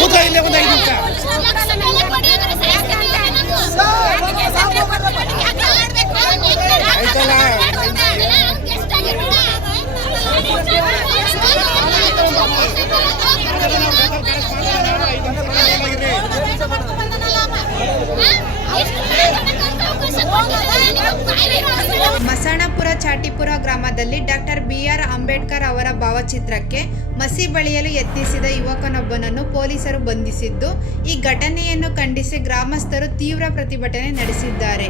ಕೂತ್ಕೊ ಇಲ್ಲೇ ಒಂದು 5 ನಿಮಿಷ. ಆಯ್ತಲ್ಲ ಮಸಣಪುರ ಚಾಟಿಪುರ ಗ್ರಾಮದಲ್ಲಿ ಡಾಕ್ಟರ್ BR ಅಂಬೇಡ್ಕರ್ ಅವರ ಭಾವಚಿತ್ರಕ್ಕೆ ಮಸಿ ಬಳಿಯಲು ಯತ್ನಿಸಿದ ಯುವಕನೊಬ್ಬನನ್ನು ಪೊಲೀಸರು ಬಂಧಿಸಿದ್ದು, ಈ ಘಟನೆಯನ್ನು ಖಂಡಿಸಿ ಗ್ರಾಮಸ್ಥರು ತೀವ್ರ ಪ್ರತಿಭಟನೆ ನಡೆಸಿದ್ದಾರೆ.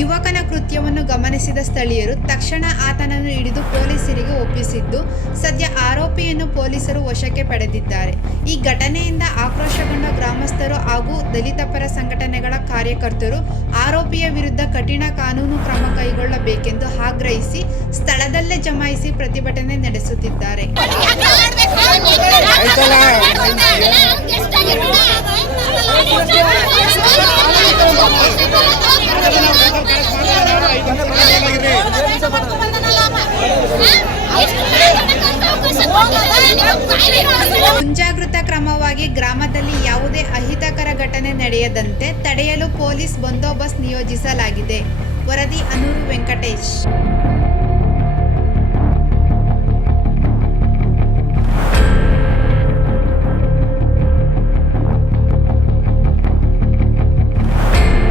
ಯುವಕನ ಕೃತ್ಯವನ್ನು ಗಮನಿಸಿದ ಸ್ಥಳೀಯರು ತಕ್ಷಣ ಆತನನ್ನು ಹಿಡಿದು ಪೊಲೀಸರಿಗೆ ಒಪ್ಪಿಸಿದ್ದು, ಸದ್ಯ ಆರೋಪಿಯನ್ನು ಪೊಲೀಸರು ವಶಕ್ಕೆ ಪಡೆದಿದ್ದಾರೆ. ಈ ಘಟನೆಯಿಂದ ಆಕ್ರೋಶಗೊಂಡ ಗ್ರಾಮಸ್ಥರು ಹಾಗೂ ದಲಿತ ಪರ ಸಂಘಟನೆಗಳ ಕಾರ್ಯಕರ್ತರು ಆರೋಪಿಯ ವಿರುದ್ಧ ಕಠಿಣ ಕಾನೂನು ಕ್ರಮ ಕೈಗೊಳ್ಳಬೇಕೆಂದು ಆಗ್ರಹಿಸಿ ಸ್ಥಳದಲ್ಲೇ ಜಮಾಯಿಸಿ ಪ್ರತಿಭಟನೆ ನಡೆಸುತ್ತಿದ್ದಾರೆ. ಮುಂಜಾಗ್ರತಾ ಕ್ರಮವಾಗಿ ಗ್ರಾಮದಲ್ಲಿ ಯಾವುದೇ ಅಹಿತಕರ ಘಟನೆ ನಡೆಯದಂತೆ ತಡೆಯಲು ಪೊಲೀಸ್ ಬಂದೋಬಸ್ತ್ ನಿಯೋಜಿಸಲಾಗಿದೆ. ವರದಿ ಅನೂರು ವೆಂಕಟೇಶ್.